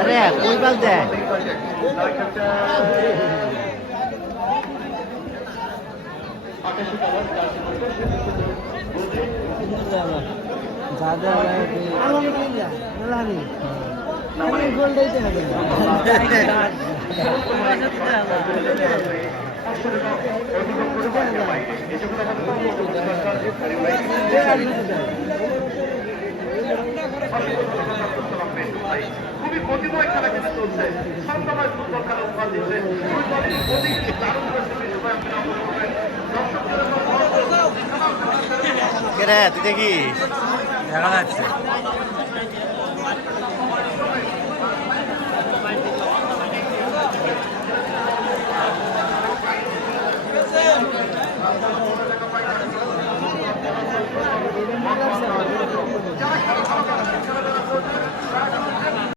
আরে কই বাল দেয় প্রতিময় খেলা কিন্তু চলছে। সবসময় ফুটবল খেলা উপহার দিচ্ছে। দারুণ পরিস্থিতি সময় আপনি দর্শকদের তুই দেখিস দেখা যাচ্ছে।